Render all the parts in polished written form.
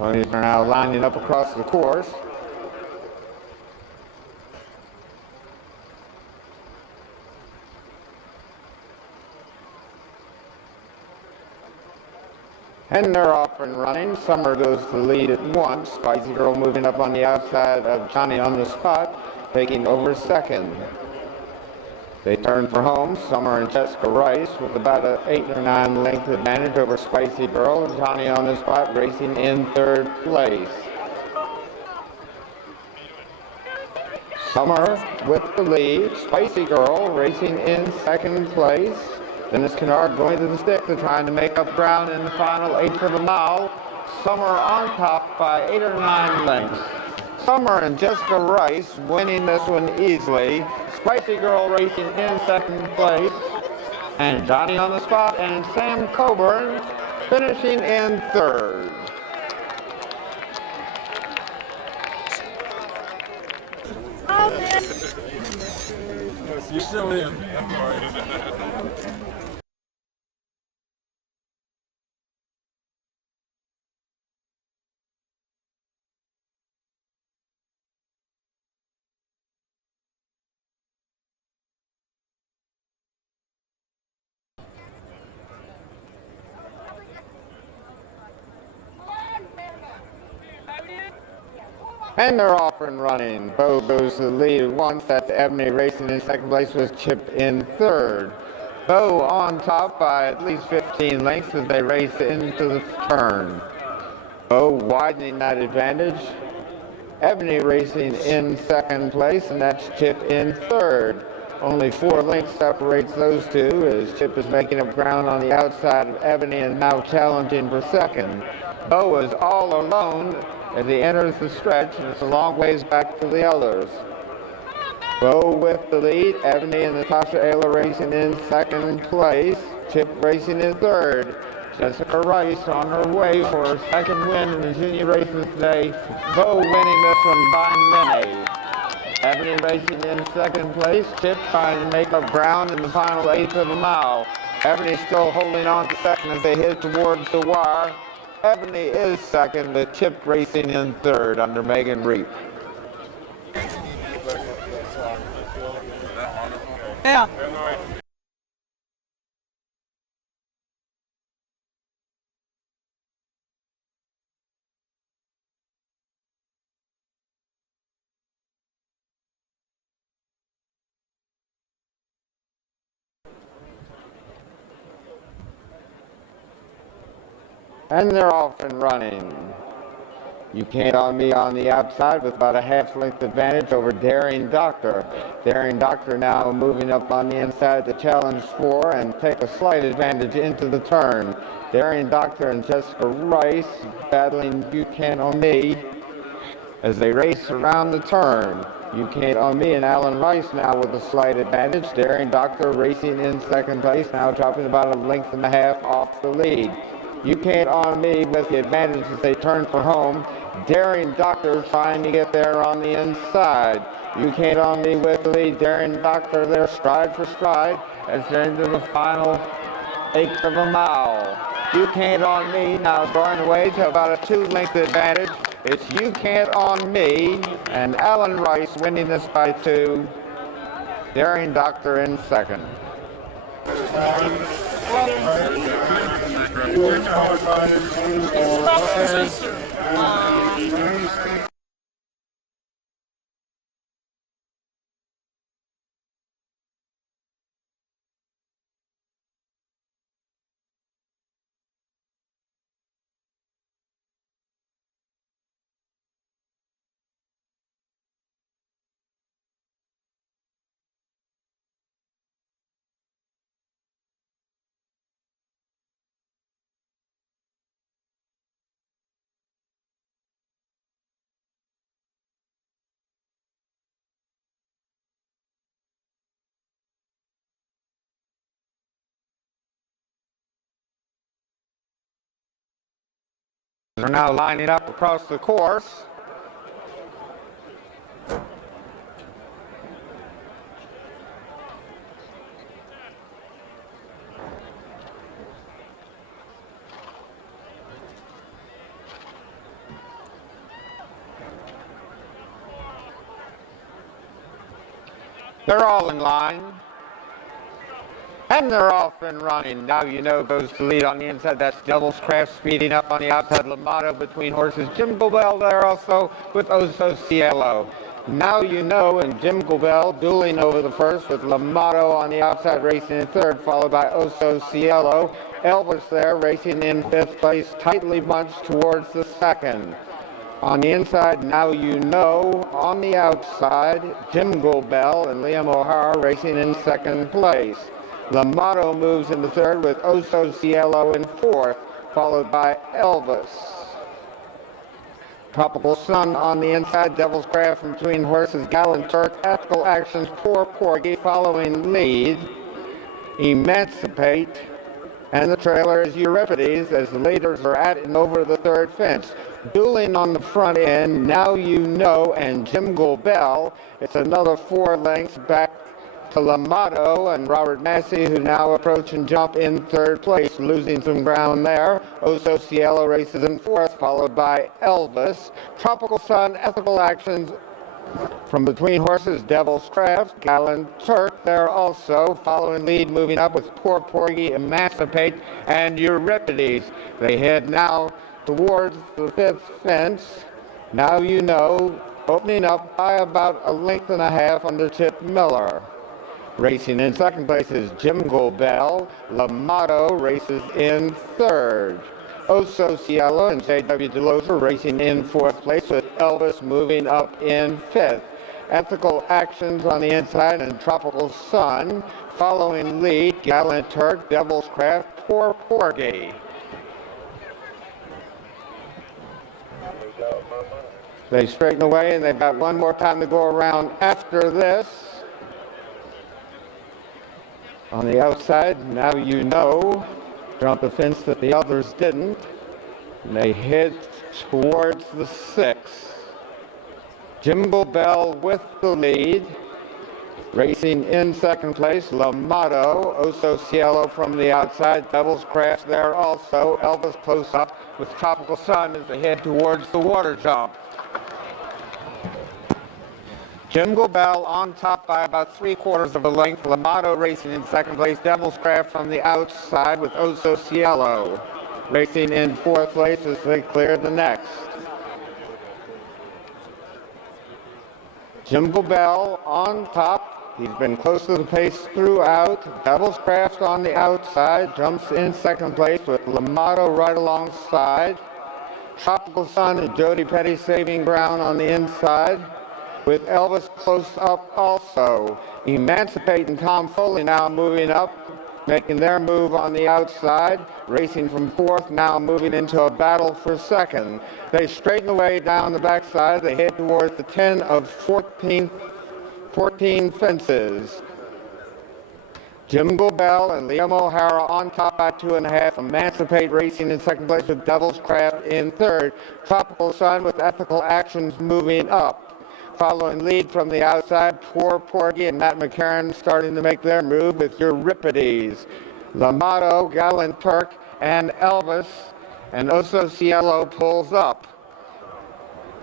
Ponies are now lining up across the course. And they're off and running. Summer goes to the lead at once. Spicy Girl moving up on the outside of Johnny on the spot, taking over second. They turn for home. Summer and Jessica Rice with about an 8 or 9 length advantage over Spicy Girl. Johnny on the spot racing in third place. Summer with the lead. Spicy Girl racing in second place. Dennis Kennard going to the stick to trying to make up ground in the final 1/8 of a mile. Summer on top by 8 or 9 lengths. Summer and Jessica Rice winning this one easily. Spicy Girl racing in second place. And Johnny on the spot and Sam Coburn finishing in third. You're still in. And they're off and running. Bo goes to the lead at once. That's Ebony racing in second place with Chip in third. Bo on top by at least 15 lengths as they race into the turn. Bo widening that advantage. Ebony racing in second place, and that's Chip in third. Only 4 lengths separates those two as Chip is making up ground on the outside of Ebony and now challenging for second. Bo is all alone as he enters the stretch, and it's a long ways back to the others. Bo with the lead. Ebony and Natasha Ayler racing in second place. Chip racing in third. Jessica Rice on her way for her second win in the junior races today. Bo winning this one by many. Ebony racing in second place. Chip trying to make up ground in the final 1/8 of a mile. Ebony still holding on to second as they head towards the wire. Ebony is second, with Chip racing in third under Megan Reap. Yeah. And they're off and running. You Can't On Me on the outside with about a half-length advantage over Daring Doctor. Daring Doctor now moving up on the inside to challenge 4 and take a slight advantage into the turn. Daring Doctor and Jessica Rice battling You Can't On Me as they race around the turn. You Can't On Me and Alan Rice now with a slight advantage. Daring Doctor racing in second place, now dropping about a length and a half off the lead. You Can't On Me with the advantage as they turn for home. Daring Doctor trying to get there on the inside. You Can't On Me with the lead. Daring Doctor there stride for stride as they're into the final 1/8 of a mile. You Can't On Me now drawing away to about a 2-length advantage. It's You Can't On Me and Alan Rice winning this by 2. Daring Doctor in second. They're now lining up across the course. They're all in line. And they're off and running. Now you know goes to lead on the inside. That's Devil's Craft speeding up on the outside. Lamato between horses. Jingle Bell there also with Oso Cielo. Now you know, and Jingle Bell dueling over the first with Lamato on the outside racing in third, followed by Oso Cielo. Elvis there racing in fifth place, tightly bunched towards the second. On the inside, Now You Know. On the outside, Jingle Bell and Liam O'Hara racing in second place. Lamato moves into third with Oso Cielo in fourth, followed by Elvis. Tropical Sun on the inside, Devil's Craft from between horses, Gallant Turk, Ethical Actions, Poor Porgy following lead, Emancipate, and the trailer is Euripides as the leaders are at and over the third fence. Dueling on the front end, Now You Know and Jingle Bell. It's another 4 lengths back to Lamato and Robert Massey, who now approach and jump in third place, losing some ground there. Oso Cielo races in fourth, followed by Elvis. Tropical Sun, Ethical Actions from between horses, Devil's Craft, Gallant Turk there also, following lead, moving up with Poor Porgy, Emancipate, and Euripides. They head now towards the fifth fence. Now You Know, opening up by about a length and a half under Chip Miller. Racing in second place is Jingle Bell. Lamato races in third. Oso Cielo and J.W. Delozer racing in fourth place with Elvis moving up in fifth. Ethical Actions on the inside and Tropical Sun. Following lead, Gallant Turk, Devil's Craft, Poor Porgy. They straighten away and they've got one more time to go around after this. On the outside, Now You Know, jump the fence that the others didn't. And they head towards the sixth. Jingle Bell with the lead. Racing in second place, Lamato, Oso Cielo from the outside, Devil's Craft there also. Elvis close up with Tropical Sun as they head towards the water jump. Jingle Bell on top by about 3/4 of a length. Lamato racing in second place. Devil's Craft from the outside with Oso Cielo racing in fourth place as they clear the next. Jingle Bell on top. He's been close to the pace throughout. Devil's Craft on the outside jumps in second place with Lamato right alongside. Tropical Sun and Jody Petty saving ground on the inside, with Elvis close up also. Emancipate and Tom Foley now moving up, making their move on the outside, racing from fourth, now moving into a battle for second. They straighten away down the backside. They head towards the 10 of 14 fences. Jingle Bell and Liam O'Hara on top by 2.5. Emancipate racing in second place with Devil's Craft in third. Tropical Sun with Ethical Actions moving up. Following lead from the outside, Poor Porgy and Matt McCarran starting to make their move with Euripides. Lamato, Gallant Turk, and Elvis, and Oso Cielo pulls up.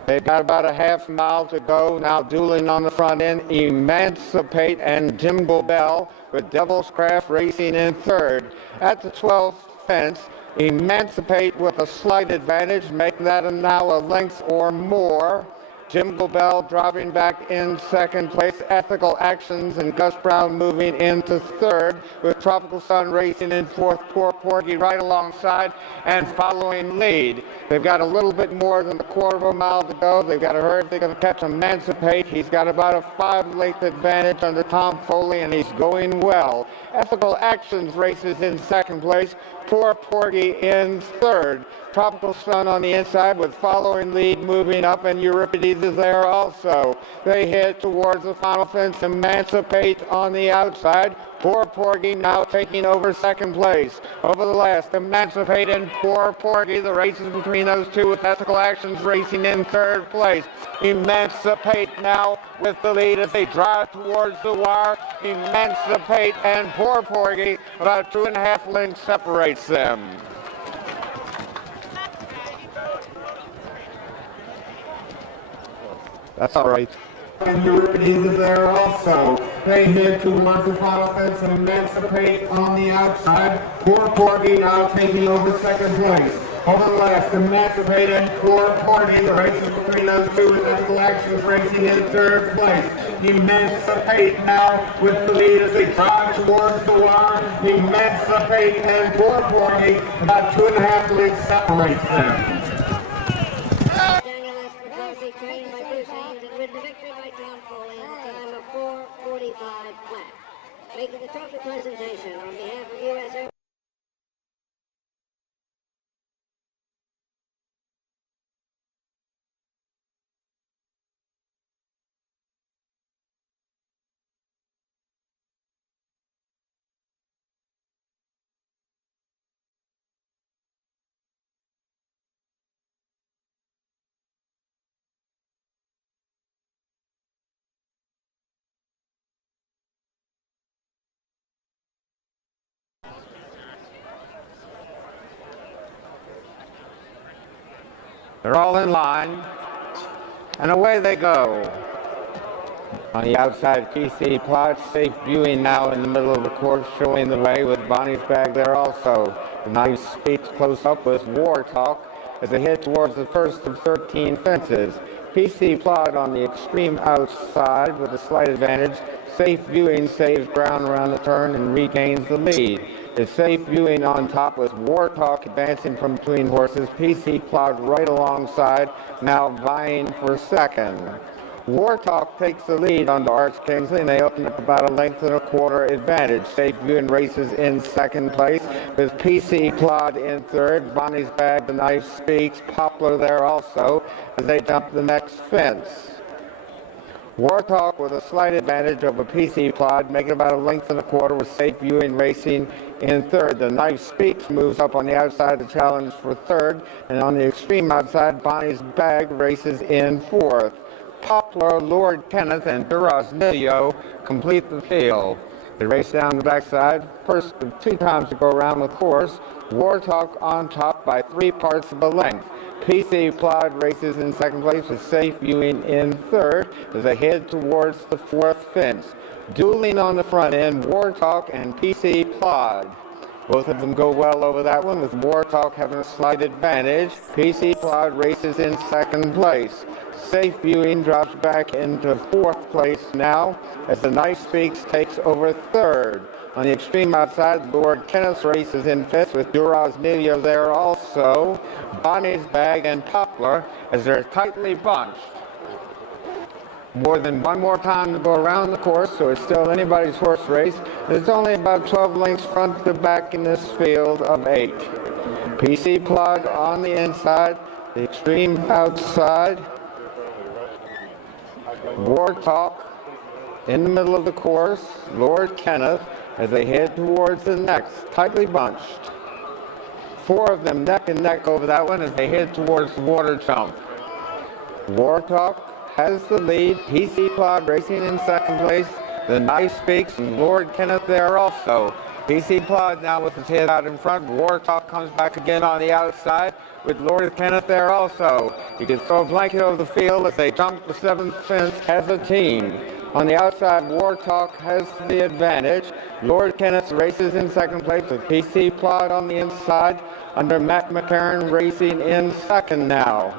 They've got about a half mile to go. Now dueling on the front end, Emancipate and Jingle Bell with Devil's Craft racing in third. At the 12th fence, Emancipate with a slight advantage, making that now a length or more. Jingle Bell dropping back in second place. Ethical Actions and Gus Brown moving into third, with Tropical Sun racing in fourth. Poor Porgy right alongside and following lead. They've got a little bit more than a 1/4 mile to go. They've got to hurry if they're going to catch Emancipate. He's got about a 5-length advantage under Tom Foley, and he's going well. Ethical Actions races in second place. Poor Porgy in third. Tropical Sun on the inside with following lead moving up, and Euripides is there also. They head towards the final fence. Emancipate on the outside. Poor Porgy now taking over second place. Over the last, Emancipate and Poor Porgy. The race is between those two, with Ethical Actions racing in third place. Emancipate now with the lead as they drive towards the wire. Emancipate and Poor Porgy, about 2.5 lengths separates them. That's all right. And Euripides is there also. They head towards the final fence and Emancipate on the outside. Poor Porgy now taking over second place. Over the left, Emancipate and Poor Porgy. The race is between those two, and Ethical Actions racing in third place. Emancipate now with the lead as they drive towards the wire. Emancipate and Poor Porgy, about 2.5 lengths separate them. Trained by Bruce Haynes and ridden to victory by Tom Foley in a time of 4:45 flat. Making the trophy presentation on behalf of U.S. Airways. They're all in line, and away they go. On the outside, PC Plot, safe viewing now in the middle of the course, showing the way with Bonnie's Bag there also. The Nice Speaks close up with War Talk as they head towards the first of 13 fences. PC Plot on the extreme outside with a slight advantage. Safe viewing saves ground around the turn and regains the lead. It's safe viewing on top with War Talk advancing from between horses. PC Plot right alongside, now vying for second. War Talk takes the lead on the Arch Kingsley, and they open up about 1.25 advantage. Safe viewing races in second place with PC Plot in third. Bonnie's Bag, the Knife Speaks, Poplar there also as they jump the next fence. War Talk with a slight advantage over PC Plot, making about 1.25 with safe viewing racing in third. The Knife Speaks moves up on the outside to challenge for third, and on the extreme outside, Bonnie's Bag races in fourth. Poplar, Lord Kenneth, and Duras Nilio complete the field. They race down the backside, first of 2 times to go around the course. War Talk on top by 3 parts of a length. PC Plot races in second place with safe viewing in third as they head towards the fourth fence. Dueling on the front end, War Talk and PC Plot. Both of them go well over that one, with War Talk having a slight advantage. PC Plot races in second place. Safe viewing drops back into fourth place now as the Knife Speaks takes over third. On the extreme outside, Lord Kenneth races in fifth with Duras Nilio there also. Bonnie's Bag and Poplar as they're tightly bunched. More than one more time to go around the course, so it's still anybody's horse race. It's only about 12 lengths front to back in this field of 8. PC Plot on the inside, the extreme outside. War Talk in the middle of the course, Lord Kenneth as they head towards the next, tightly bunched. 4 of them neck and neck over that one as they head towards the water jump. War Talk has the lead, PC Plot racing in second place, the Knife Speaks and Lord Kenneth there also. PC Plot now with his head out in front. War Talk comes back again on the outside with Lord Kenneth there also. You can throw a blanket over the field as they jump the 7th fence as a team. On the outside, War Talk has the advantage. Lord Kenneth races in second place with PC Plot on the inside under Matt McCarron racing in second now.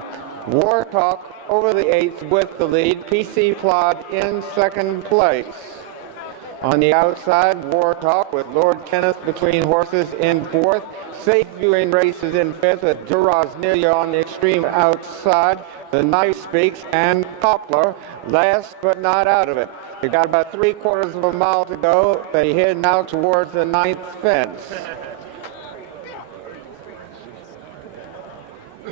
War Talk over the 8th with the lead. PC Plot in second place. On the outside, War Talk with Lord Kenneth between horses in fourth. Safe viewing races in fifth with Duras Nilio on the extreme outside. The Knife Speaks and Poplar last but not out of it. They've got about 3/4 of a mile to go. They head now towards the 9th fence.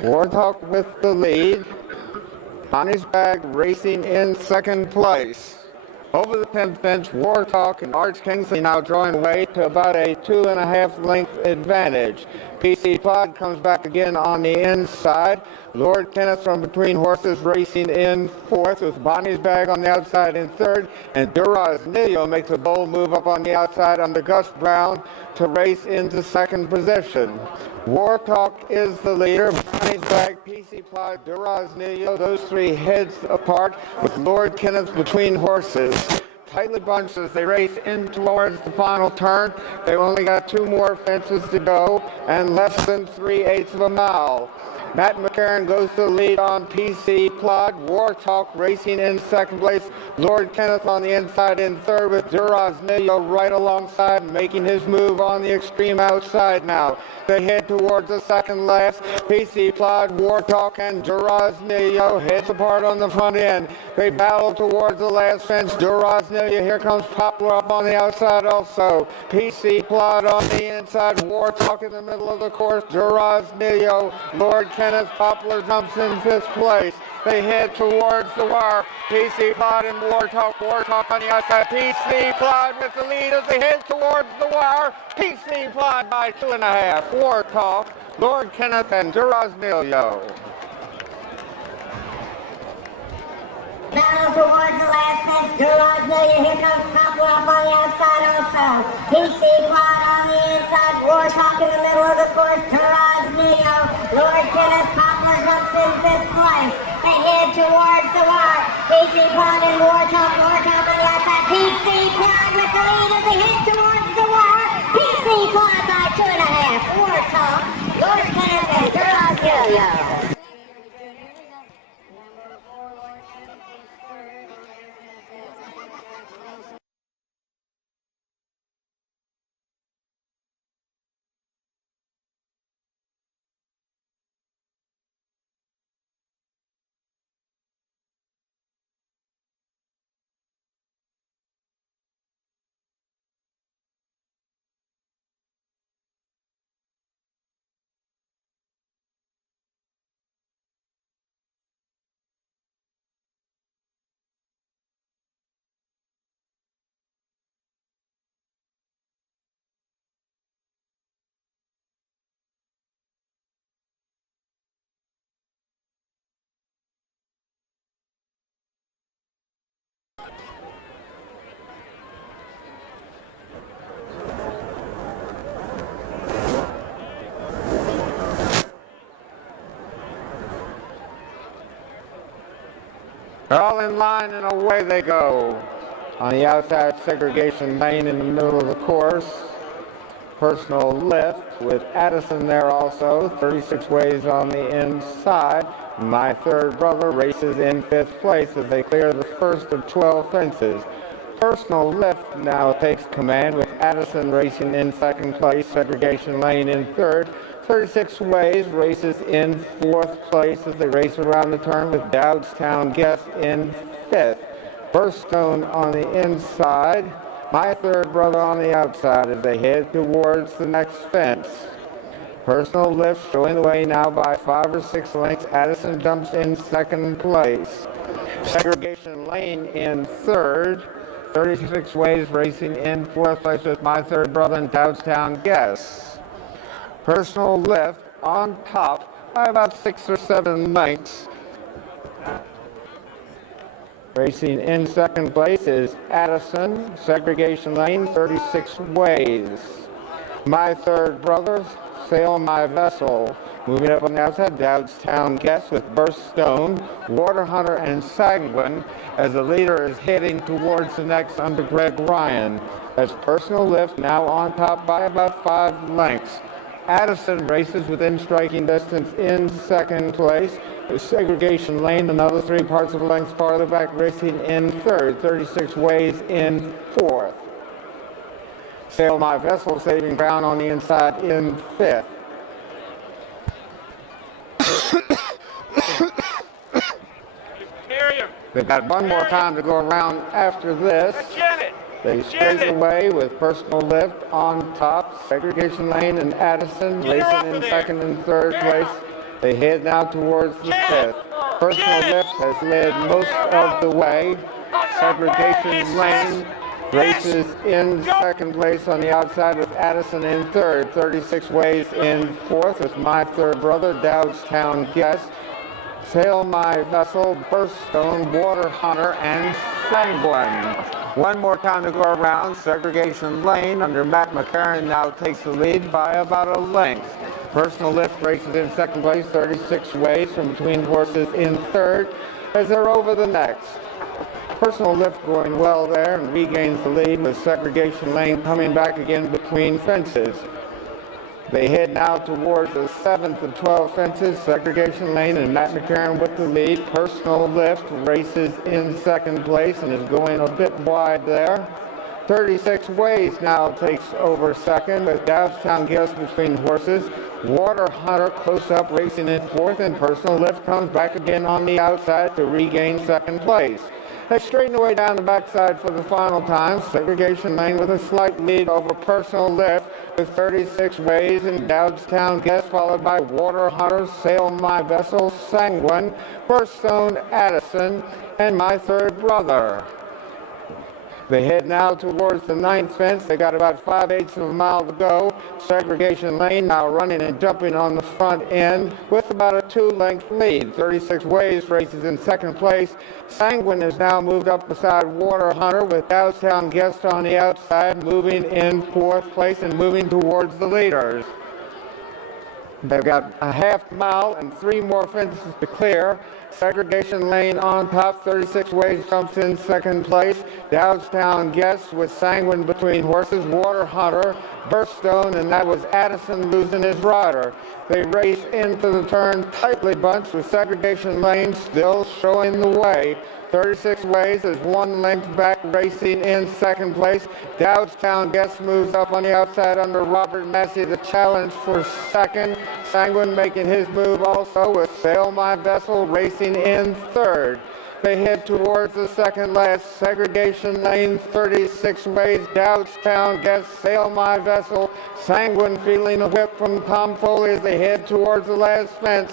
War Talk with the lead. Bonnie's Bag racing in second place. Over the 10th fence, War Talk and Arch Kingsley now drawing away to about a 2.5 length advantage. PC Plot comes back again on the inside. Lord Kenneth from between horses racing in fourth with Bonnie's Bag on the outside in third. And Duras Nilio makes a bold move up on the outside under Gus Brown to race into second position. War Talk is the leader. Bonnie's Bag, PC Plot, Duras Nilio, those 3 heads apart with Lord Kenneth between horses. tightly bunched as they race in towards the final turn. They've only got 2 more fences to go and less than 3/8 of a mile. Matt McCarran goes to the lead on PC Plod. Wartalk racing in second place. Lord Kenneth on the inside in third with Duraz Milio right alongside, making his move on the extreme outside now. They head towards the second last. PC Plod, Wartalk, and Duraz Milio heads apart on the front end. They battle towards the last fence. Duraz Milio, here comes Poplar up on the outside also. PC Plod on the inside. Wartalk in the middle of the course. Duraz Milio, Lord Kenneth, Poplar jumps in 5th place. They head towards the wire. PC Plod and Wartalk on the outside. PC Plod with the lead as they head towards the wire. PC Plod by 2.5. Wartalk, Lord Kenneth, and Duraz Milio. Battle towards the last fence. Duraz Milio, here comes Poplar up on the outside also. PC Plod on the inside. Wartalk in the middle of the course. Duraz Milio, Lord Kenneth, Poplar jumps in 5th place. They head towards the wire. PC Plod and Wartalk on the outside. PC Plod with the lead as they head towards the wire. PC Plod by 2.5. Wartalk, Lord Kenneth, and Duraz Milio. They're all in line and away they go. On the outside segregation lane in the middle of the course. Personal lift with Addison there also. 36 ways on the inside. My Third Brother races in 5th place as they clear the first of 12 fences. Personal lift now takes command with Addison racing in 2nd place. Segregation lane in 3rd. 36 ways races in 4th place as they race around the turn with Dowdstown Guest in 5th. Burstone on the inside. My Third Brother on the outside as they head towards the next fence. Personal lift showing the way now by 5 or 6 lengths. Addison jumps in 2nd place. Segregation lane in 3rd. 36 ways racing in 4th place with My Third Brother and Dowdstown Guest. Personal lift on top by about 6 or 7 lengths. Racing in 2nd place is Addison, segregation lane, 36 ways. My Third Brother, Sail My Vessel. Moving up on the outside, Dowdstown Guest with Burstone, Water Hunter, and Sanguine as the leader is heading towards the next under Greg Ryan. That's Personal lift now on top by about 5 lengths. Addison races within striking distance in 2nd place. Segregation lane, another 3 parts of a length farther back, racing in 3rd. 36 ways in 4th. Sail My Vessel saving ground on the inside in 5th. They've got one more time to go around after this. They straight away with Personal lift on top. Segregation lane and Addison racing in 2nd and 3rd place. They head now towards the 5th. Personal lift has led most of the way. Segregation lane races in 2nd place on the outside with Addison in 3rd. 36 ways in 4th with My Third Brother, Dowdstown Guest, Sail My Vessel, Burstone, Water Hunter, and Sanguine. One more time to go around. Segregation lane under Matt McCarran now takes the lead by about a length. Personal lift races in 2nd place, 36 ways from between horses in 3rd as they're over the next. Personal Lift going well there and regains the lead with Segregation Lane coming back again between fences. They head now towards the 7th and 12th fences. Segregation Lane and Matt McCarron with the lead. Personal Lift races in second place and is going a bit wide there. 36 Ways now takes over second with Dobbstown Gillis between horses. Water Hunter close up racing in fourth, and Personal Lift comes back again on the outside to regain second place. They straighten away down the backside for the final time. Segregation Lane with a slight lead over Personal Lift with 36 Ways and Dobbstown Gillis, followed by Water Hunter, Sail My Vessel, Sanguine, Burstone, Addison, and My Third Brother. They head now towards the 9th fence. They got about 5/8 of a mile to go. Segregation Lane now running and jumping on the front end with about a 2-length lead. 36 Ways races in second place. Sanguine is now moved up beside Water Hunter with Downtown Guest on the outside, moving in 4th place and moving towards the leaders. They've got a half mile and 3 more fences to clear. Segregation Lane on top, 36 Ways jumps in second place. Downtown Guest with Sanguine between horses. Water Hunter, Burstone, and that was Addison losing his rider. They race into the turn tightly bunched with Segregation Lane still showing the way. 36 Ways is 1 length back racing in second place. Downtown Guest moves up on the outside under Robert Massey, the challenge for second. Sanguine making his move also with Sail My Vessel racing in third. They head towards the second last. Segregation Lane, 36 Ways, Downtown Guest, Sail My Vessel. Sanguine feeling a whip from Tom Foley as they head towards the last fence.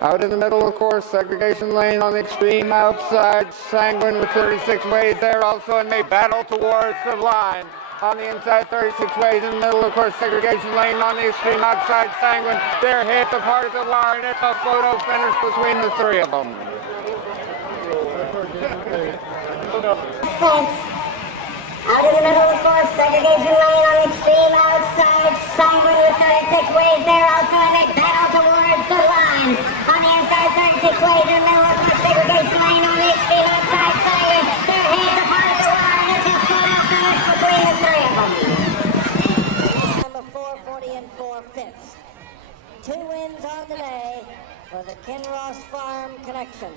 Out in the middle, of course, Segregation Lane on the extreme outside. Sanguine with 36 Ways there also, and they battle towards the line. On the inside, 36 Ways in the middle, of course, Segregation Lane on the extreme outside. Sanguine, they're hit apart at the wire, and it's a photo finish between the 3 of them. Out in the middle, of course, Segregation Lane on the extreme outside. Sanguine with 36 Ways there also, and they battle towards the line. On the inside, 36 Ways in the middle, of course, Segregation Lane on the extreme outside. Sanguine, their hands apart at the wire, and it's a photo finish between the 3 of them. Number 440 and 4/5. 2 wins on the day for the Kinross Farm Connection.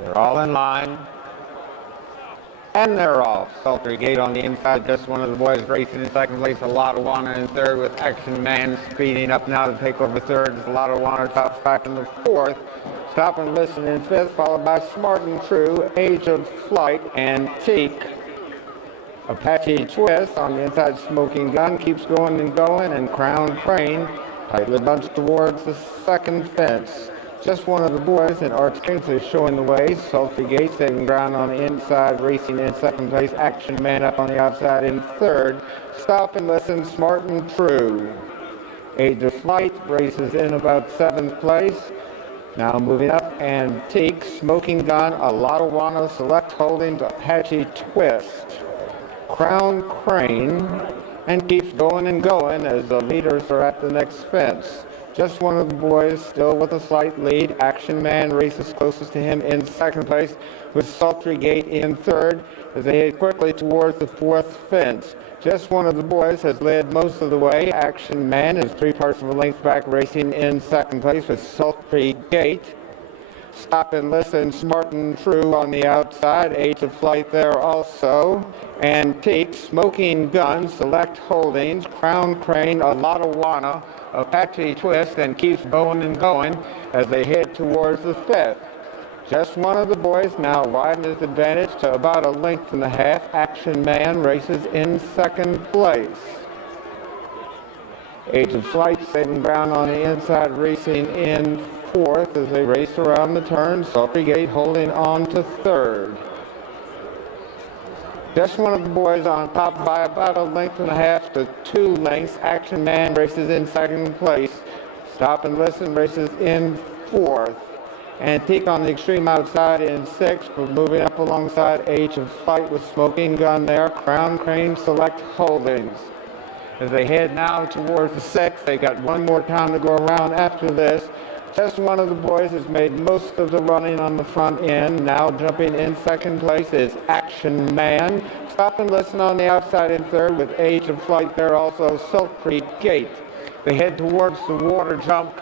They're all in line. And they're off. Sultry Gate on the inside, just one of the boys racing in second place. Lottawanna in third with Action Man speeding up now to take over third. Lottawanna tops back in the fourth. Stop and Listen in fifth, followed by Smart and True, Age of Flight, and Teak. Apache Twist on the inside, Smoking Gun keeps going, and Crown Crane tightly bunched towards the second fence. Just one of the boys in Arch Kings is showing the way. Sultry Gate saving ground on the inside, racing in second place. Action Man up on the outside in third. Stop and Listen, Smart and True. Age of Flight races in about 7th place. Now moving up, Antique, Smoking Gun, Lottawanna, Select Holdings, Apache Twist. Crown Crane, and keeps going as the leaders are at the next fence. Just one of the boys still with a slight lead. Action Man races closest to him in second place with Sultry Gate in third as they head quickly towards the fourth fence. Just one of the boys has led most of the way. Action Man is 3 parts of a length back racing in second place with Sultry Gate. Stop and Listen, Smart and True on the outside. Age of Flight there also. Antique, Smoking Gun, Select Holdings, Crown Crane, Alotawana, Apache Twist, and keeps going and going as they head towards the fifth. Just one of the boys now widen his advantage to about a length and a half. Action Man races in second place. Age of Flight, Saving Brown on the inside, racing in fourth as they race around the turn. Sultry Gate holding on to third. Just one of the boys on top by about a length and a half to 2 lengths. Action Man races in second place. Stop and Listen races in fourth. Antique on the extreme outside in sixth, but moving up alongside Age of Flight with Smoking Gun there. Crown Crane, Select Holdings. As they head now towards the sixth, they got one more time to go around after this. Just one of the boys has made most of the running on the front end. Now jumping in second place is Action Man. Stop and Listen on the outside in third with Age of Flight there also. Sultry Gate. They head towards the water jump.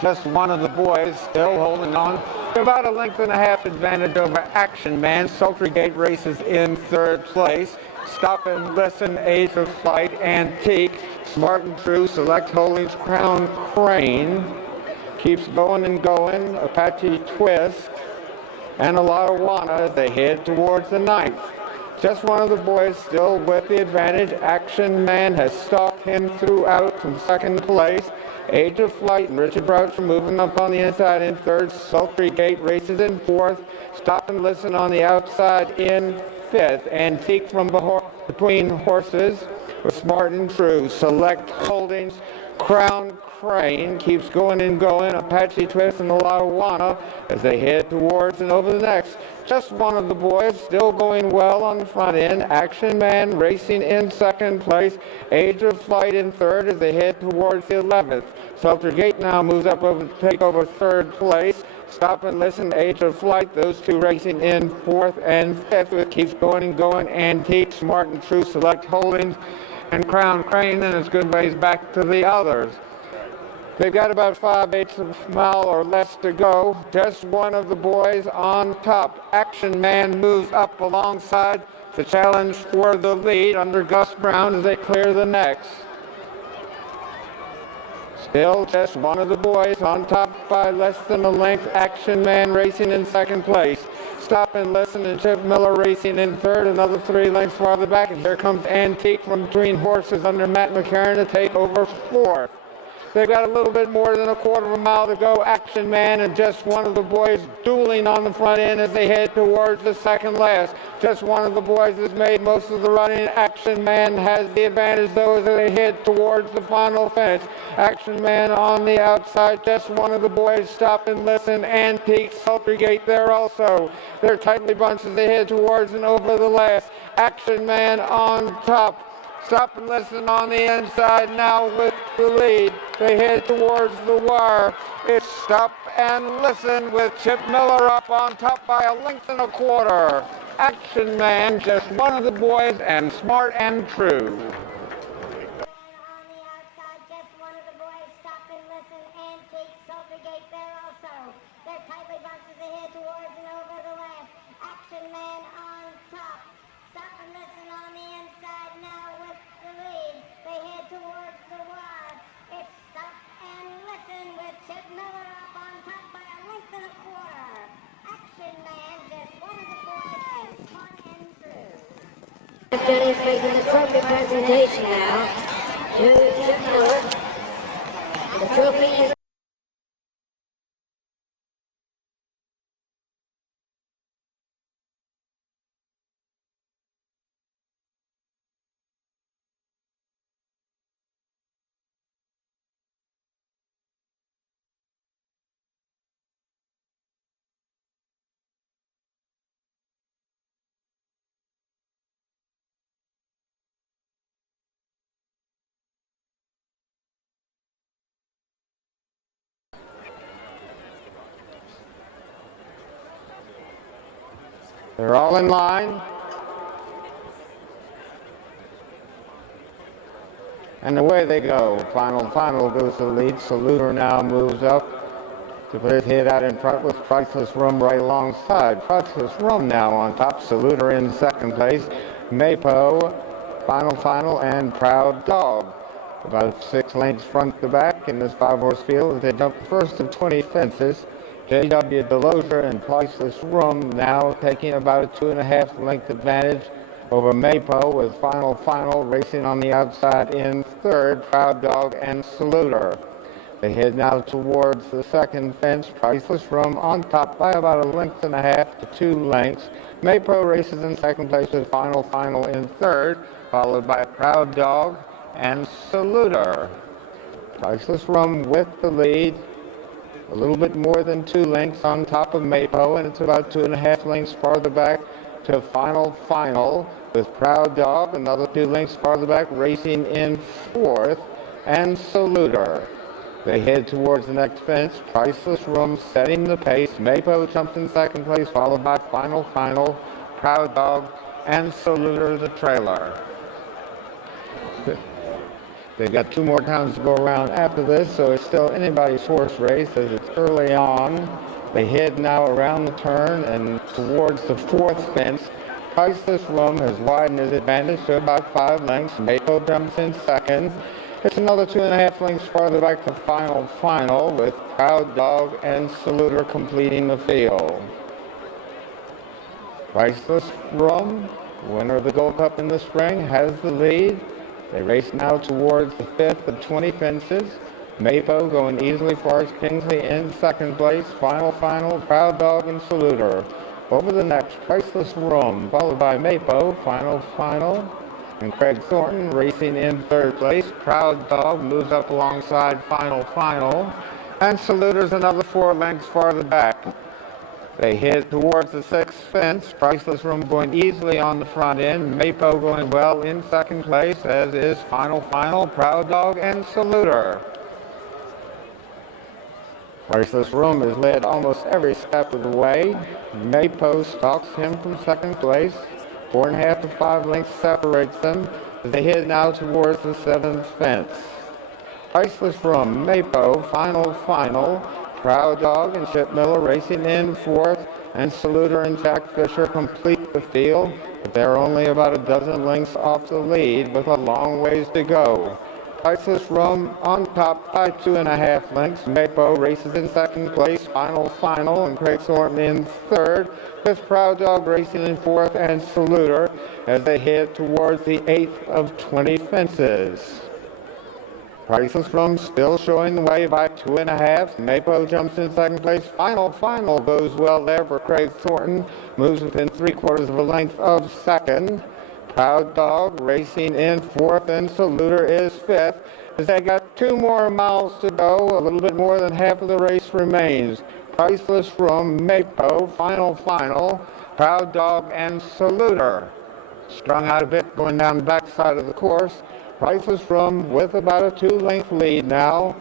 Just one of the boys still holding on to about a length and a half advantage over Action Man. Sultry Gate races in third place. Stop and Listen, Age of Flight, Antique, Smart and True, Select Holdings, Crown Crane. Keeps going and going. Apache Twist and Alotawana as they head towards the ninth. Just one of the boys still with the advantage. Action Man has stalked him throughout from second place. Age of Flight and Richard Brouch are moving up on the inside in third. Sultry Gate races in fourth. Stop and Listen on the outside in fifth. Antique from between horses with Smart and True. Select Holdings, Crown Crane keeps going and going. Apache Twist and Alotawana as they head towards and over the next. Just one of the boys still going well on the front end. Action Man racing in second place. Age of Flight in third as they head towards the 11th. Sultry Gate now moves up over to take over third place. Stop and Listen, Age of Flight, those two racing in fourth and fifth. It keeps going and going. Antique, Smart and True, Select Holdings, and Crown Crane, and it's good ways back to the others. They've got about 5/8 of a mile or less to go. Just one of the boys on top. Action Man moves up alongside to challenge for the lead under Gus Brown as they clear the next. Still just one of the boys on top by less than a length. Action Man racing in second place. Stop and Listen and Chip Miller racing in third, another 3 lengths farther back. And here comes Antique from between horses under Matt McCarron to take over fourth. They've got a little bit more than a quarter of a mile to go. Action Man and just one of the boys dueling on the front end as they head towards the second last. Just one of the boys has made most of the running. Action Man has the advantage though as they head towards the final finish. Action Man on the outside. Just one of the boys. Stop and Listen. Antique, Sultry Gate there also. They're tightly bunched as they head towards and over the last. Action Man on top. Stop and Listen on the inside now with the lead. They head towards the wire. It's Stop and Listen with Chip Miller up on top by a length and a quarter. Action Man, just one of the boys, and Smart and True. Jennings making the trophy presentation now to Chip Miller. The trophy is They're all in line. And away they go. Final goes to the lead. Saluter now moves up to put his head out in front with Priceless Rum right alongside. Priceless Rum now on top, Saluter in second place, Mapo, Final, and Proud Dog. About 6 lengths front to back in this 5-horse field as they jump the first of 20 fences. J.W. Delosier and Priceless Rum now taking about a 2.5 length advantage over Mapo, with Final racing on the outside in third, Proud Dog and Saluter. They head now towards the second fence. Priceless Rum on top by about 1.5 lengths to 2 lengths. Mapo races in second place with Final in third, followed by Proud Dog and Saluter. Priceless Rum with the lead, a little bit more than 2 lengths on top of Mapo, and it's about 2.5 lengths farther back to Final, with Proud Dog another 2 lengths farther back, racing in fourth, and Saluter. They head towards the next fence. Priceless Rum setting the pace. Mapo jumps in second place, followed by Final, Proud Dog, and Saluter the trailer. They've got 2 more times to go around after this, so it's still anybody's horse race as it's early on. They head now around the turn and towards the fourth fence. Priceless Rum has widened his advantage to about 5 lengths. Mapo jumps in second. It's another 2.5 lengths farther back to Final, with Proud Dog and Saluter completing the field. Priceless Rum, winner of the Gold Cup in the spring, has the lead. They race now towards the 5th of 20 fences. Mapo going easily for as Kingsley in second place. Final, Proud Dog and Saluter. Over the next, Priceless Rum, followed by Mapo, Final, and Craig Thornton racing in third place. Proud Dog moves up alongside Final, and Saluter's another 4 lengths farther back. They head towards the 6th fence. Priceless Rum going easily on the front end. Mapo going well in second place, as is Final, Proud Dog, and Saluter. Priceless Rum is led almost every step of the way. Mapo stalks him from second place. 4.5 to 5 lengths separates them as they head now towards the 7th fence. Priceless Rum, Mapo, Final, Proud Dog and Chip Miller racing in fourth, and Saluter and Jack Fisher complete the field, but they're only about a dozen lengths off the lead with a long ways to go. Priceless Rum on top by 2.5 lengths. Mapo races in second place, Final, and Craig Thornton in third, with Proud Dog racing in fourth, and Saluter as they head towards the 8th of 20 fences. Priceless Rum still showing the way by 2.5. Mapo jumps in second place. Final goes well there for Craig Thornton. Moves within 3/4 of a length of second. Proud Dog racing in fourth, and Saluter is fifth. As they got 2 more miles to go, a little bit more than half of the race remains. Priceless Rum, Mapo, Final, Proud Dog, and Saluter. Strung out a bit going down the backside of the course. Priceless Rum with about a 2-length lead now.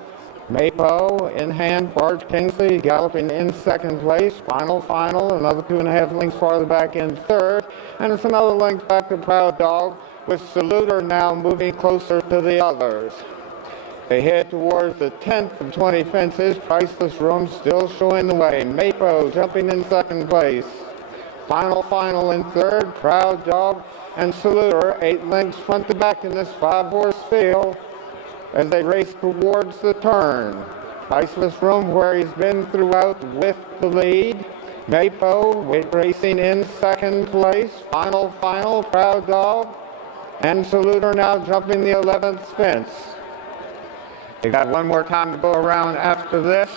Mapo in hand for Arch Kingsley, galloping in second place. Final, another 2.5 lengths farther back in third. And it's another length back to Proud Dog, with Saluter now moving closer to the others. They head towards the 10th of 20 fences. Priceless Rum still showing the way. Mapo jumping in second place. Final in third. Proud Dog and Saluter 8 lengths front to back in this 5-horse field as they race towards the turn. Priceless Rum, where he's been throughout, with the lead. Mapo racing in second place. Final, Proud Dog, and Saluter now jumping the 11th fence. They got 1 more time to go around after this.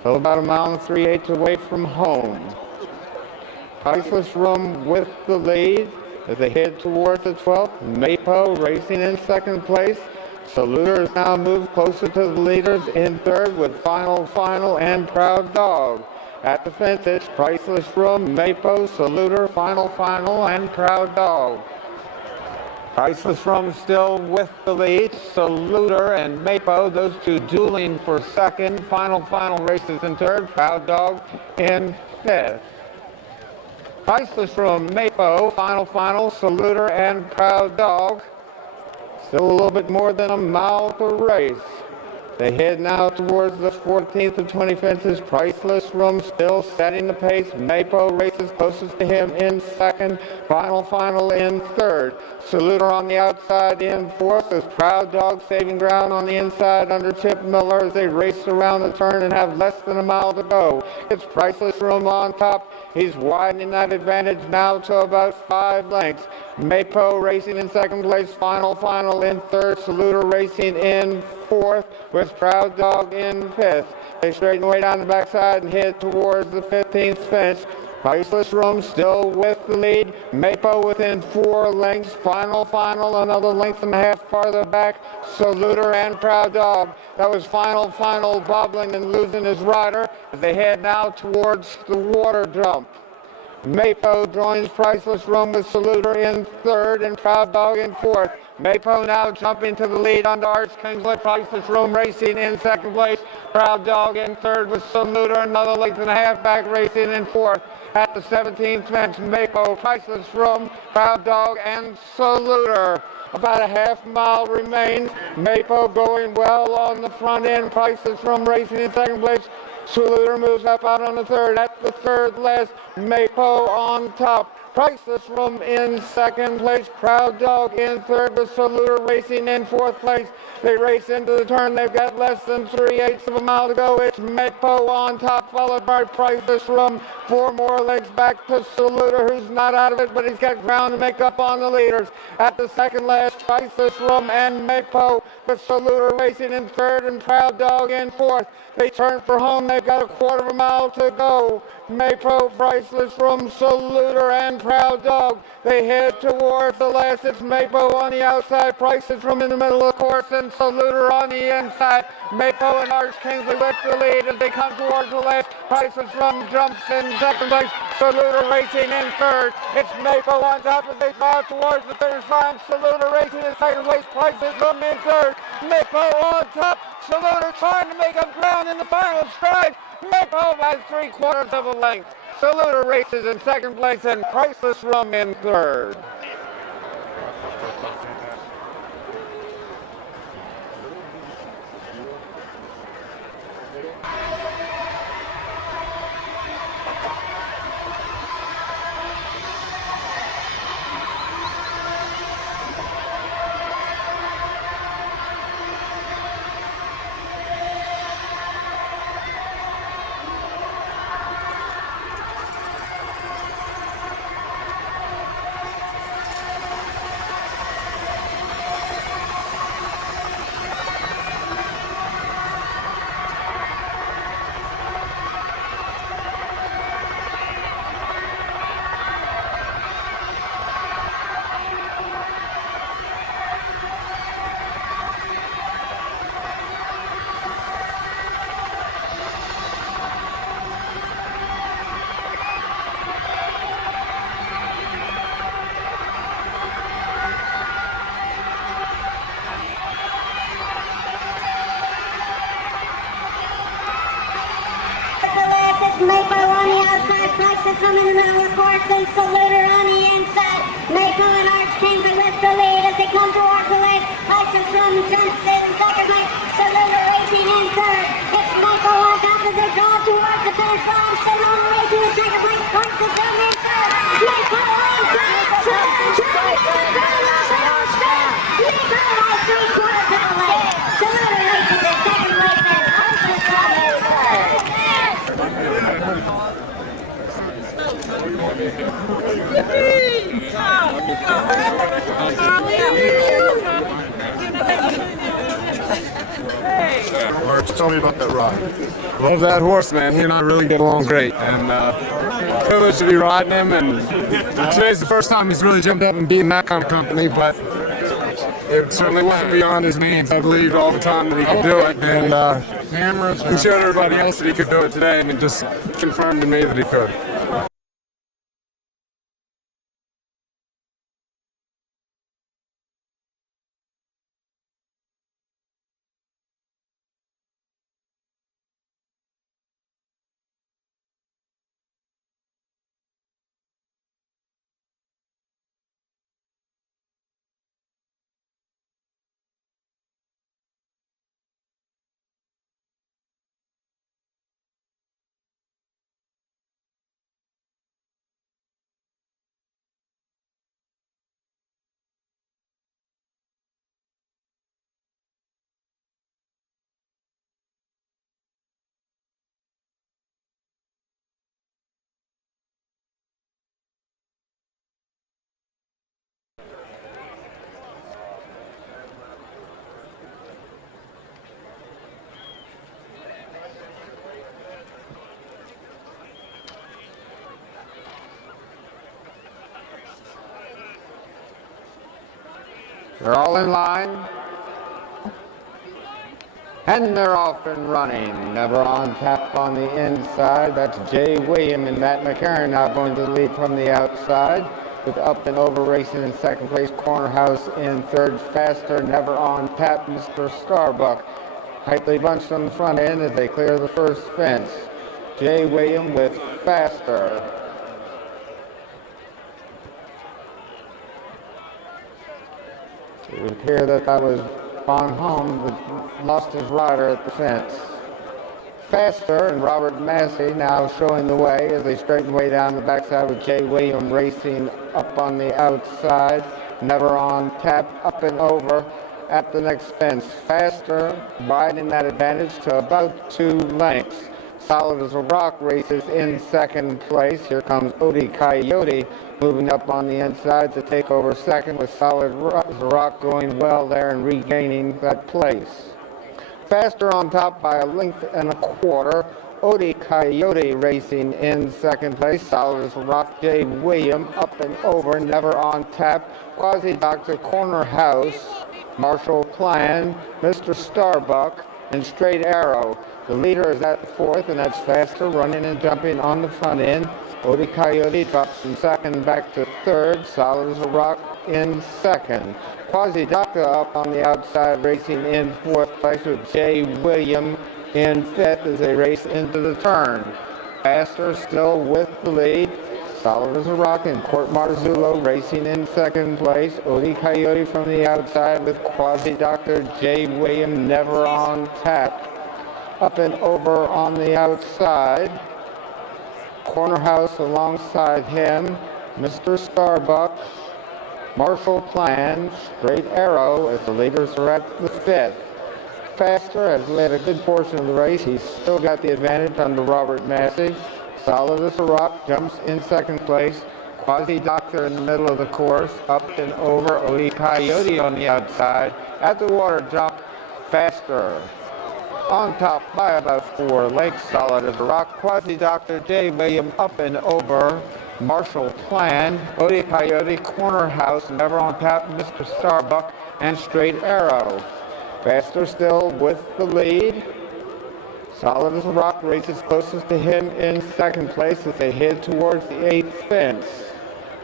Still about 1 3/8 miles away from home. Priceless Rum with the lead as they head towards the 12th. Mapo racing in second place. Saluter has now moved closer to the leaders in third, with Final, and Proud Dog. At the fence, it's Priceless Rum, Mapo, Saluter, Final, and Proud Dog. Priceless Rum still with the lead. Saluter and Mapo, those two dueling for second. Final races in third. Proud Dog in fifth. Priceless Rum, Mapo, Final, Saluter, and Proud Dog. Still a little bit more than a mile to race. They head now towards the 14th of 20 fences. Priceless Room still setting the pace. Mapo races closest to him in second. Final in third. Saluter on the outside in fourth. As Proud Dog saving ground on the inside under Chip Miller as they race around the turn and have less than a mile to go. It's Priceless Room on top. He's widening that advantage now to about 5 lengths. Mapo racing in second place. Final in third. Saluter racing in fourth with Proud Dog in fifth. They straighten away down the backside and head towards the 15th fence. Priceless Room still with the lead. Mapo within 4 lengths. Final, another length and a half farther back. Saluter and Proud Dog. That was final, bobbling and losing his rider as they head now towards the water jump. Mapo joins Priceless Room with Saluter in third and Proud Dog in fourth. Mapo now jumping to the lead under Arch Kingsley. Priceless Room racing in second place. Proud Dog in third with Saluter, another length and a half back racing in fourth. At the 17th fence, Mapo, Priceless Room, Proud Dog, and Saluter. About a half mile remains. Mapo going well on the front end. Priceless Room racing in second place. Saluter moves up out on the third. At the third last, Mapo on top. Priceless Room in second place. Proud Dog in third with Saluter racing in fourth place. They race into the turn. They've got less than 3/8 of a mile to go. It's Mapo on top, followed by Priceless Room. 4 more lengths back to Saluter, who's not out of it, but he's got ground to make up on the leaders. At the second last, Priceless Room and Mapo with Saluter racing in third and Proud Dog in fourth. They turn for home. They've got a quarter of a mile to go. Mapo, Priceless Room, Saluter, and Proud Dog. They head towards the last. It's Mapo on the outside, Priceless Room in the middle of the course, and Saluter on the inside. Mapo and Arch Kingsley with the lead as they come towards the last. Priceless Room jumps in second place. Saluter racing in third. It's Mapo on top as they drive towards the finish line. Saluter racing in second place. Priceless Room in third. Mapo on top. Saluter trying to make up ground in the final stride. Mapo has 3/4 of a length. Saluter races in second place and Priceless Room in third. Mapo on the outside, Priceless Room in the middle of the course, and Saluter on the inside. Mapo and Arch Kingsley with the lead as they come towards the lake. Priceless Room jumps in second place. Saluter racing in third. It's Mapo on top as they draw towards the finish line. Saluter racing in second place. Priceless Room in third. Mapo on top. Saluter trying to go through the finish straight. Mapo has 3/4 of a lane. Saluter races in second place and Priceless Room in third. Arch, tell me about that ride. Love that horse, man. He and I really get along great, and privileged to be riding him. And today's the first time he's really jumped up and beaten that kind of company, but it certainly wasn't beyond his means. I believed all the time that he could do it, and he showed everybody else that he could do it today, and it just confirmed to me that he could. They're all in line. And they're off and running. Never on tap on the inside. That's Jay William and Matt McCarron now going to the lead from the outside. With Up and Over racing in second place. Corner House in third. Faster, Never on Tap, Mr. Starbuck. Tightly bunched on the front end as they clear the first fence. Jay William with Faster. It would appear that was Von Home that lost his rider at the fence. Faster and Robert Massey now showing the way as they straighten way down the backside with Jay William racing up on the outside. Never on Tap, Up and Over at the next fence. Faster widening that advantage to about 2 lengths. Solid as a Rock races in second place. Here comes Odie Coyote moving up on the inside to take over second, with Solid as a Rock going well there and regaining that place. Faster on top by 1.25 lengths. Odie Coyote racing in second place. Solid as a Rock, Jay William, Up and Over, Never on Tap, Quasi Doctor, Corner House, Marshall Plan, Mr. Starbuck, and Straight Arrow. The leader is at the fourth, and that's Faster, running and jumping on the front end. Odie Coyote drops from second back to third. Solid as a Rock in second. Quasi Doctor up on the outside, racing in fourth place with Jay William in fifth as they race into the turn. Faster still with the lead. Solid as a Rock and Court Marzullo racing in second place. Odie Coyote from the outside with Quasi Doctor, Jay William, Never on Tap. Up and Over on the outside. Corner House alongside him. Mr. Starbuck, Marshall Plan, Straight Arrow as the leaders are at the fifth. Faster has led a good portion of the race. He's still got the advantage under Robert Massey. Solid as a Rock jumps in second place. Quasi Doctor in the middle of the course. Up and Over. Odie Coyote on the outside. At the water jump, Faster on top by about 4 lengths. Solid as a Rock. Quasi Doctor, Jay William, Up and Over. Marshall Plan, Odie Coyote, Corner House, Never on Tap, Mr. Starbuck, and Straight Arrow. Faster still with the lead. Solid as a Rock races closest to him in second place as they head towards the 8th fence.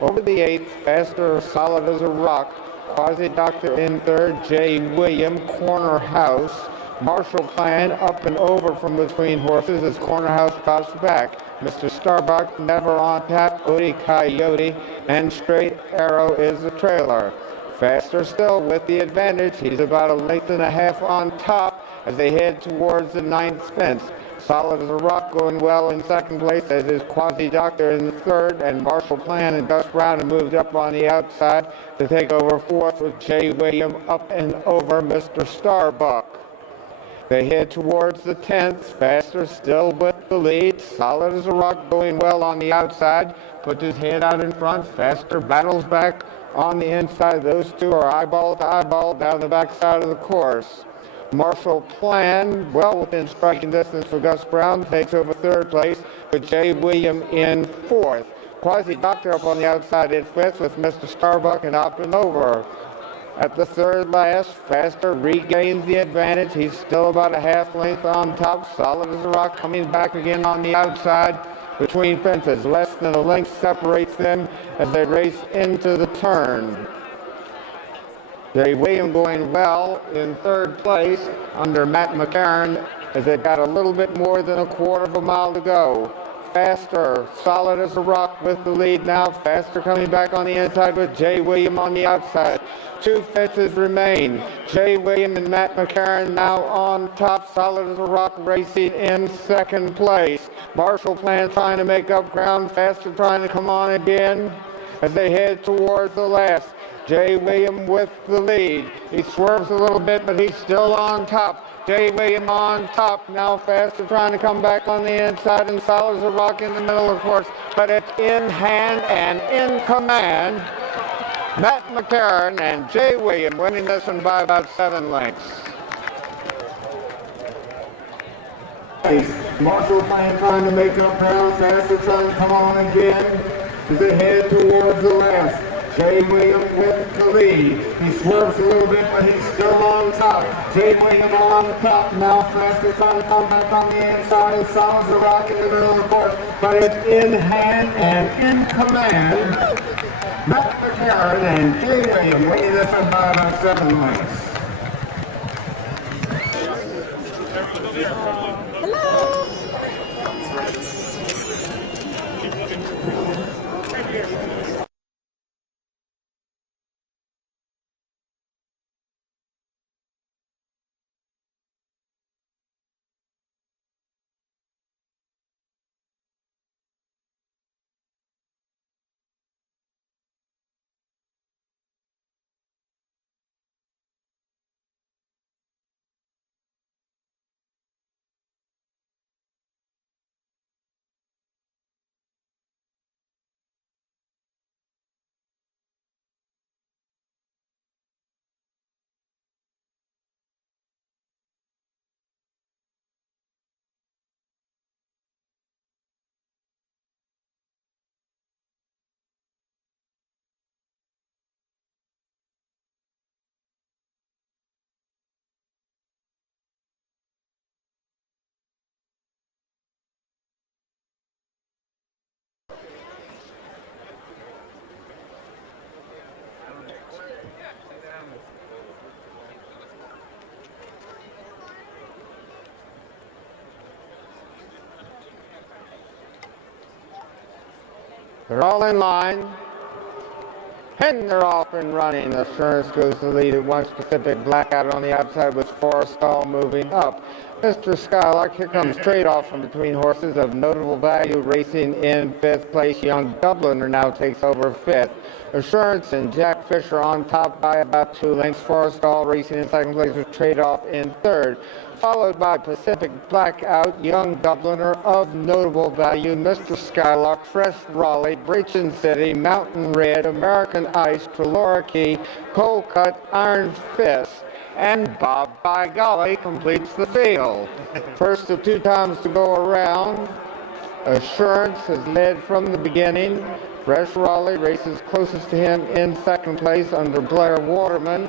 Over the 8th, Faster, Solid as a Rock. Quasi Doctor in third, Jay William, Corner House. Marshall Plan up and over from between horses as Corner House drops back. Mr. Starbuck, Never on Tap, Odie Coyote, and Straight Arrow is the trailer. Faster still with the advantage. He's about 1.5 lengths on top as they head towards the 9th fence. Solid as a Rock going well in second place, as is Quasi Doctor in the third, and Marshall Plan and Gus Brown have moved up on the outside to take over fourth with Jay William Up and Over Mr. Starbuck. They head towards the 10th. Faster still with the lead. Solid as a Rock going well on the outside. Puts his head out in front. Faster battles back on the inside. Those two are eyeball to eyeball down the backside of the course. Marshall Plan, well within striking distance for Gus Brown, takes over third place with Jay William in fourth. Quasi Doctor up on the outside in fifth with Mr. Starbuck and Up and Over. At the third last, Faster regains the advantage. He's still about 1/2 length on top. Solid as a Rock coming back again on the outside between fences. Less than 1 length separates them as they race into the turn. Jay William going well in third place under Matt McCarron as they've got a little bit more than 1/4 mile to go. Faster, Solid as a Rock with the lead now. Faster coming back on the inside with Jay William on the outside. 2 fences remain. Jay William and Matt McCarron now on top. Solid as a Rock racing in second place. Marshall Plan trying to make up ground. Faster trying to come on again as they head towards the last. Jay William with the lead. He swerves a little bit, but he's still on top. Jay William on top. Now Faster trying to come back on the inside, and Solid as a Rock in the middle, of course. But it's in hand and in command. Matt McCarron and Jay William winning this one by about 7 lengths. Marshall Plan trying to make up ground. Faster trying to come on again as they head towards the last. Jay Williams with the lead. He swerves a little bit, but he's still on top. Jay Williams on top. Now Fast is trying to come back on the inside. Sounds a rock in the middle of the court, but it's in hand and in command. Matt McCarron and Jay Williams winning this one by about 7 lengths. They're all in line, and they're off and running. Assurance goes to lead at once. Pacific Blackout on the outside with Forrestal moving up. Mr. Skylark, here comes trade-off from between horses of notable value racing in 5th place. Young Dubliner now takes over 5th. Assurance and Jack Fisher on top by about 2 lengths. Forrestal racing in 2nd place with trade-off in 3rd. Followed by Pacific Blackout, Young Dubliner of notable value, Mr. Skylark, Fresh Raleigh, Brechin City, Mountain Red, American Ice, Trelora Key, Cold Cut, Iron Fist, and Bob by Golly completes the field. First of 2 times to go around. Assurance has led from the beginning. Fresh Raleigh races closest to him in 2nd place under Blair Waterman.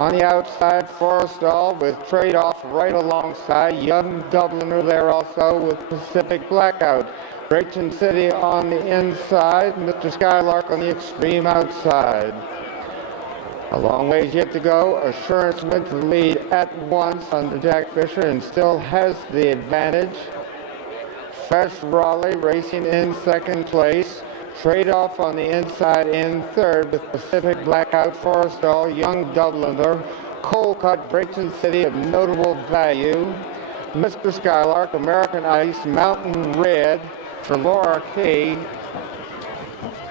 On the outside, Forrestal with trade-off right alongside. Young Dubliner there also with Pacific Blackout. Brechin City on the inside. Mr. Skylark on the extreme outside. A long ways yet to go. Assurance went to the lead at once under Jack Fisher and still has the advantage. Fresh Raleigh racing in 2nd place. Trade-off on the inside in 3rd with Pacific Blackout, Forrestal, Young Dubliner, Cold Cut, Brechin City of notable value, Mr. Skylark, American Ice, Mountain Red, Trelora Key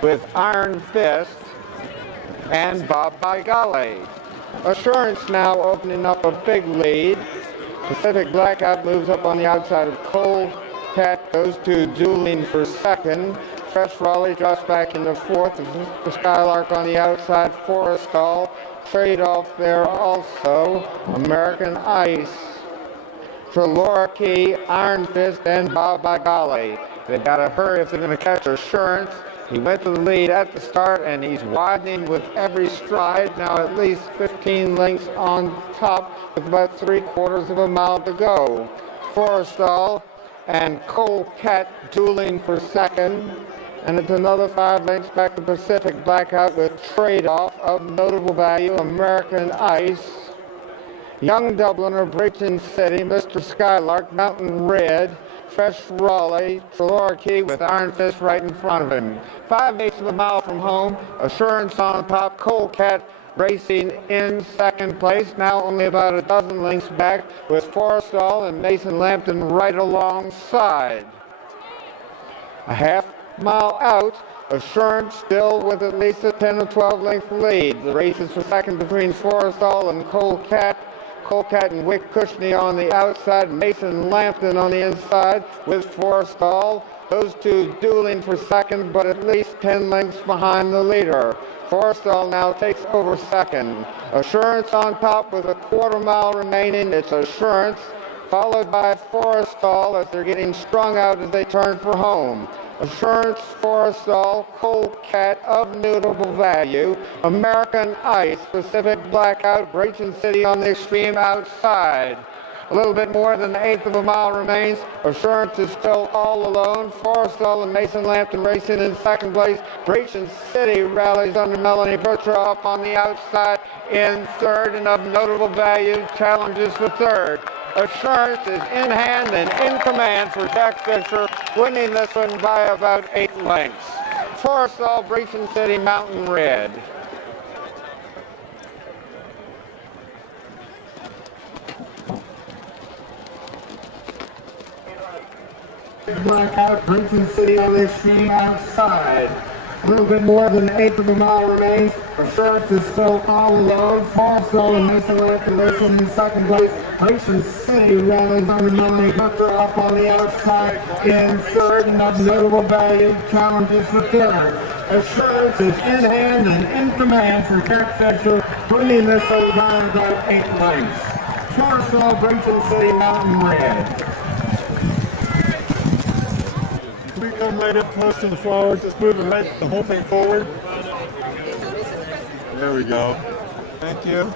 with Iron Fist, and Bob by Golly. Assurance now opening up a big lead. Pacific Blackout moves up on the outside of Cold Cat, those two dueling for 2nd. Fresh Raleigh drops back into 4th, with Mr. Skylark on the outside. Forrestal, trade-off there also. American Ice, Trelora Key, Iron Fist, and Bob by Golly. They've got to hurry if they're going to catch Assurance. He went to the lead at the start, and he's widening with every stride. Now at least 15 lengths on top with about 3/4 of a mile to go. Forrestal and Cold Cat dueling for 2nd. And it's another 5 lengths back to Pacific Blackout with trade-off of notable value, American Ice, Young Dubliner, Brechin City, Mr. Skylark, Mountain Red, Fresh Raleigh, Trelora Key with Iron Fist right in front of him. 5/8 of a mile from home. Assurance on top. Cold Cat racing in 2nd place, now only about a dozen lengths back with Forrestal and Mason Lambton right alongside. A half mile out, Assurance still with at least a 10 or 12 length lead. The race is for 2nd between Forrestal and Cold Cat. Cold Cat and Wick Cushney on the outside, Mason Lambton on the inside with Forrestal. Those two dueling for 2nd, but at least 10 lengths behind the leader. Forrestal now takes over 2nd. Assurance on top with a 1/4 mile remaining. It's Assurance, followed by Forrestal as they're getting strung out as they turn for home. Assurance, Forestall, Cold Cat of notable value, American Ice, Pacific Blackout, Brayton City on the extreme outside. A little bit more than an eighth of a mile remains. Assurance is still all alone. Forestall and Mason Lambton racing in second place. Brayton City rallies under Melanie Butcher up on the outside in third, and of notable value challenges for third. Assurance is in hand and in command for Jack Fisher, winning this one by about 8 lengths. Forestall, Brayton City, Mountain Red. Blackout, Brayton City on the extreme outside. A little bit more than an eighth of a mile remains. Assurance is still all alone. Forestall and Mason Lambton racing in second place. Brayton City rallies under Melanie Butcher up on the outside in third, and of notable value challenges for third. Assurance is in hand and in command for Jack Fisher, winning this one by about 8 lengths. Forestall, Brayton City, Mountain Red. We come right up close to the flower, just moving right the whole thing forward. There we go. Thank you.